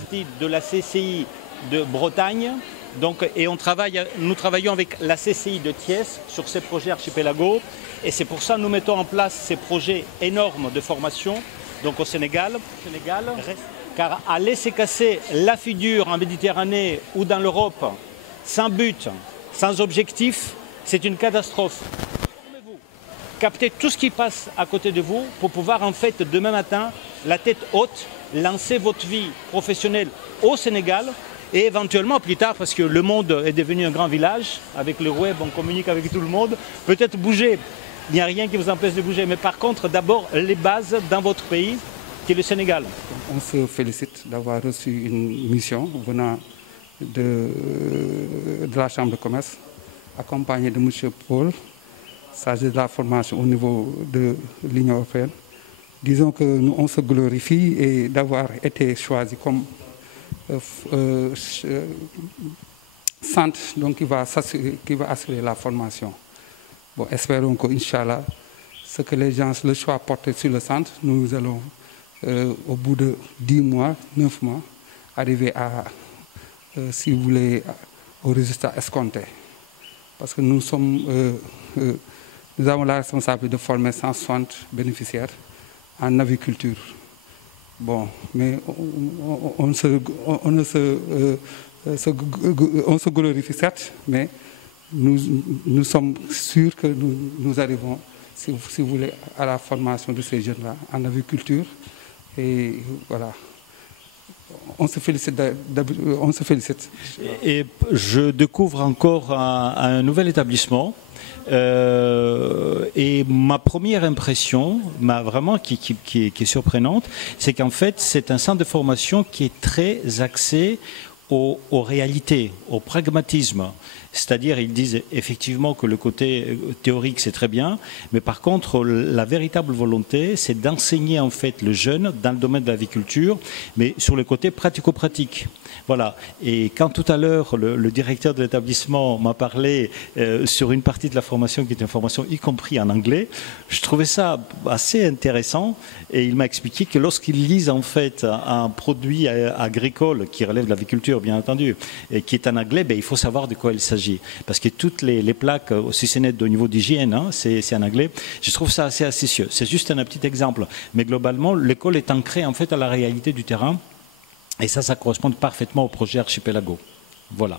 partie de la CCI de Bretagne. Donc, et nous travaillons avec la CCI de Thiès sur ces projets archipélagaux. Et c'est pour ça que nous mettons en place ces projets énormes de formation donc au Sénégal. Car à laisser casser la figure en Méditerranée ou dans l'Europe sans but, sans objectif, c'est une catastrophe. Captez tout ce qui passe à côté de vous pour pouvoir en fait demain matin, la tête haute, lancer votre vie professionnelle au Sénégal et éventuellement plus tard, parce que le monde est devenu un grand village, avec le web on communique avec tout le monde, peut-être bouger, il n'y a rien qui vous empêche de bouger, mais par contre d'abord les bases dans votre pays, qui est le Sénégal. On se félicite d'avoir reçu une mission venant de la Chambre de commerce, accompagnée de M. Paul, chargé de la formation au niveau de l'Union européenne. Disons que nous, on se glorifie et d'avoir été choisi comme centre donc, qui va assurer la formation. Bon, espérons qu'Inch'Allah, ce que les gens, le choix porté sur le centre, nous allons, au bout de 10 mois, 9 mois, arriver à, si vous voulez, au résultat escompté. Parce que nous avons la responsabilité de former 160 bénéficiaires en aviculture. Bon, mais on se glorifie certes, mais nous sommes sûrs que nous arrivons, si vous voulez, à la formation de ces jeunes-là en aviculture. Et voilà. On se félicite. Et je découvre encore un nouvel établissement. Et ma première impression, vraiment qui est surprenante, c'est qu'en fait, c'est un centre de formation qui est très axé aux réalités, au pragmatisme. C'est-à-dire, ils disent effectivement que le côté théorique, c'est très bien, mais par contre, la véritable volonté, c'est d'enseigner en fait le jeune dans le domaine de l'aviculture, mais sur le côté pratico-pratique. Voilà. Et quand tout à l'heure, le directeur de l'établissement m'a parlé sur une partie de la formation qui est une formation y compris en anglais, je trouvais ça assez intéressant. Et il m'a expliqué que lorsqu'ils lisent en fait un produit agricole qui relève de l'aviculture, bien entendu, et qui est en anglais, ben, il faut savoir de quoi il s'agit. Parce que toutes les plaques, si ce n'est au niveau d'hygiène, hein, c'est en anglais. Je trouve ça assez astucieux. C'est juste un petit exemple. Mais globalement, l'école est ancrée en fait à la réalité du terrain. Et ça correspond parfaitement au projet Archipelago. Voilà.